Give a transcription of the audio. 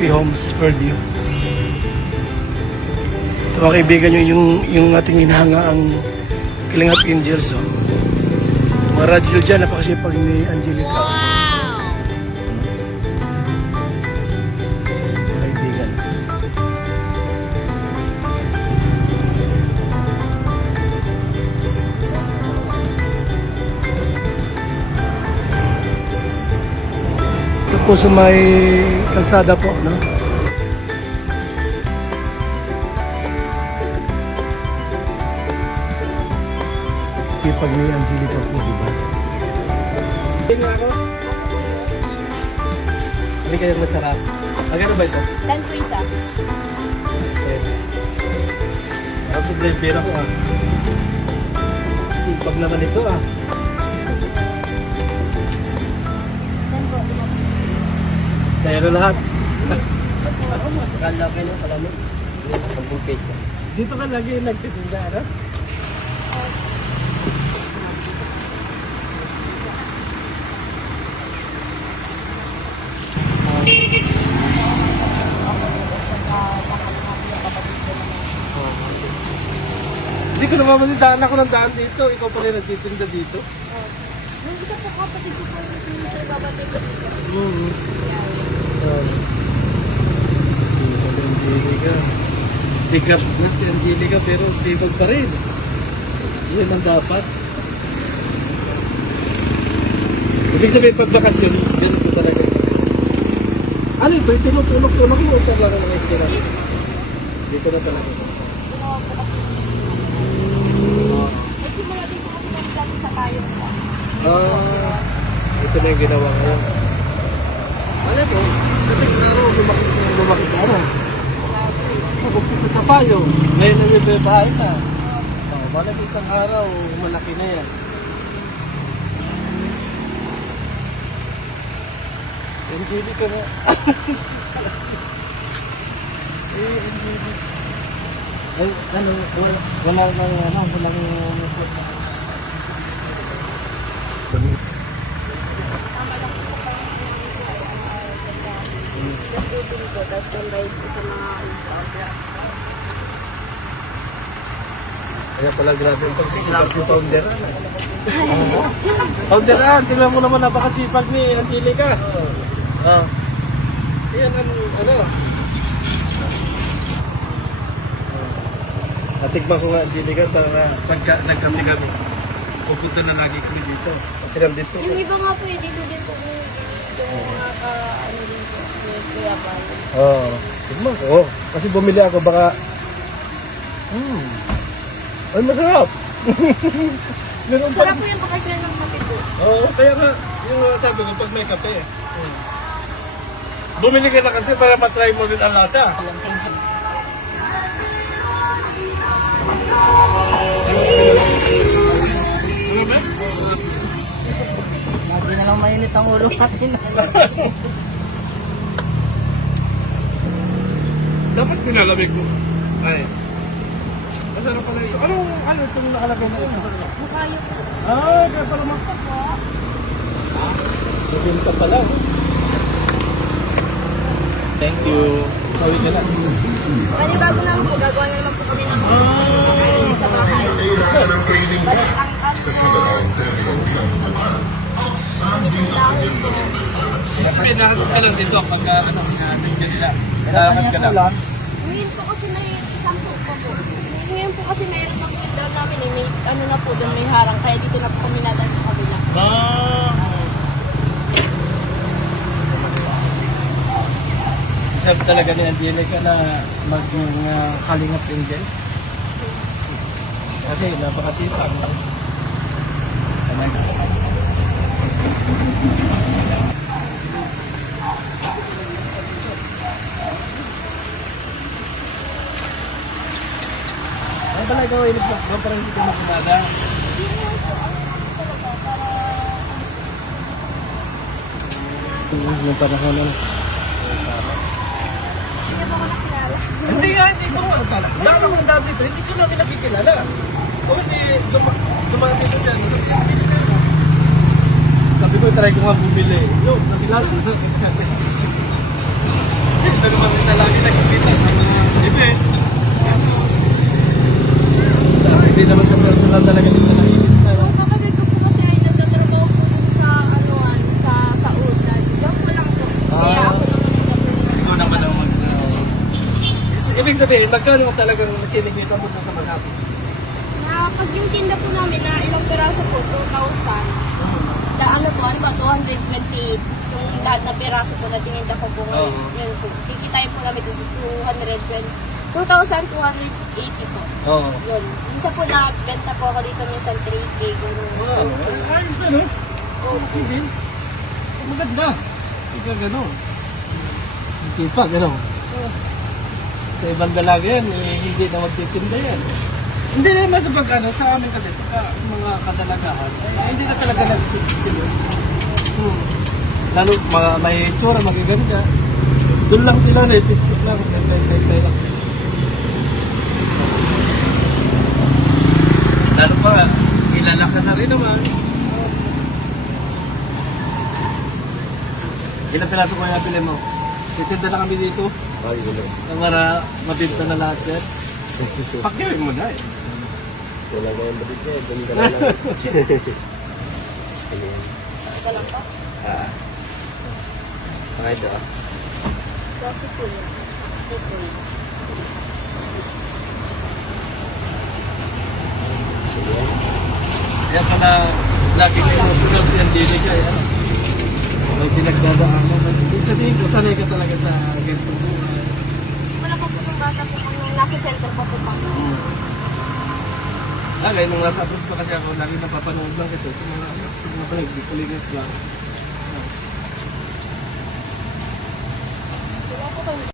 Happy Homes Fairview. Ito mga kaibigan yung ating hinahanga ang Kalingap Angels. Oh. Mga radyo dyan, napakasipag ni Angelica. Kaibigan. Ito po sa may kalsada po, no? Sipag ni Angelica po, di ba? Tingnan ako. Hindi kayo masarap. Magkano ba ito? 10 po isa. Ako sa blender ako ah. Sipag naman ito ah. 10 po. Zero lahat. Kala kayo ng kalamit. Ang bukit. Dito ka lagi nagtitinda, ano? Hindi ko naman daan ako ng daan dito. Ikaw pala nagtitinda dito. Yung isa po kapatid ko po yung sinisir kapatid ko dito. Sipag Angelica. Sikap na si Angelica pero sipag pa rin. Yan ang dapat. Ibig sabihin pag bakasyon, ganito talaga. Ano ito? Tinutulog-tulog mo o lang ang mga iskira? Dito na talaga. Ginawa po kasi. Nagsimula din po kasi nagdali sa tayo nila. Ito na yung ginawa ngayon. Ano ito? Kasi araw lumaki na ano. Nag-umpisa sa payo. Ngayon na may bebahay na. Balik isang araw, malaki na yan. NGD ka na. Ay, ano, walang Tama lang po sa Tapos usin ko, tapos pambayad ko sa mga Kaya pala grabe ang pagsisipag ni Pounderan. Pounderan, tingnan mo naman napakasipag ni Angelica. Yan ang ano. Natikman ko nga Angelica pagka nagkami-kami. Pupunta na lagi kami dito. Kasi nandito. Yung iba nga po eh, dito din po yung mga ano din po, yung kuya pa. Oo. Tignan ko. Kasi bumili ako baka ay masarap. Ganun pa. Sarap po yung pakasya ng kape po. Oo, kaya nga, yung sabi ko, pag may kape. Bumili ka na kasi para matry mo rin ang lasa. Ano ba? Lagi na lang mainit ang ulo natin. Dapat pinalamig mo. Ay. Masarap pala ito. Ano itong nakalagay na ito? Mukhayo po. Kaya pala masarap. Bibinta pala. Thank you. Sawi ka na. Panibago naman po, gagawa na naman po kami ng kain sa bahay. Balik ang dahon po. Kasi nakakot ka lang dito pagka nandiyan nila. Nakakot ka lang. Ngayon po kasi may isang po po. Ngayon po kasi mayroon na po yung dahon namin eh. May ano na po doon, may harang. Kaya dito na po kami nadaan sa kabila. Sabi talaga ni Angelica na mag-kalingap angel. Kasi napakasipag. Ay pala ikaw ay parang hindi ka makumada. Yung panahon na. Hindi po ako nakilala. Hindi ko nga pala. Dahil ako dati pero hindi ko namin nakikilala. O hindi, dumating ko dyan. Sabi ko, try ko nga bumili. Yo, nakilala. Pero naman kita lagi nagkikita sa mga event. Hindi naman sa personal talaga dito nakikita. Ang kapatid ko po kasi ay nagtatrabaho po dun sa sa ulan. Diyan po lang po. Kaya ako naman Ikaw naman ang ibig sabihin, magkano talagang kinikita mo sa maghapon? na pag yung tinda po namin na ilang piraso po, 2,000. Ano ba, 220 yung lahat na piraso po na tininda ko po ngayon. Oo. Yun po. Kikitain po namin dun sa 2,280 po. Oo. Yun. Isa po na benta po ako dito minsan 3K. Wow, ayos ano? Okay din. Maganda. Ika gano'n. Isipa, gano'n. Sa ibang dalaga yan, hindi na magtitinda yan. Hindi naman sa pag-ano, sa amin kasi, pagka mga kadalagahan, hindi na talaga nagtitinda. Lalo, may tsura, magaganda. Doon lang sila, natistik lang. Kaya lang. Lalo pa, kilala ka na rin naman. Ilang piraso ko yung nabili mo? Titinda na kami dito. Ay, wala. Para mabinta na lahat yan. Pakirin mo na eh. Wala na yung batik niya. Doon ka na lang. Ayan. Ito lang po. Pakita ka. Kasi po yun. Ito yun. Kaya pala, lagi ko yung si Andini ka. Ano? May pinagdadaan mo. Ibig sabihin ko, sanay ka talaga sa ganitong buhay. Wala pa po ng bata po kung nasa center pa po pa. Lagay, nung nasa abroad pa kasi ako, lagi napapanood lang ito sa mga vlog, di kulinet lang. Wala po kayo.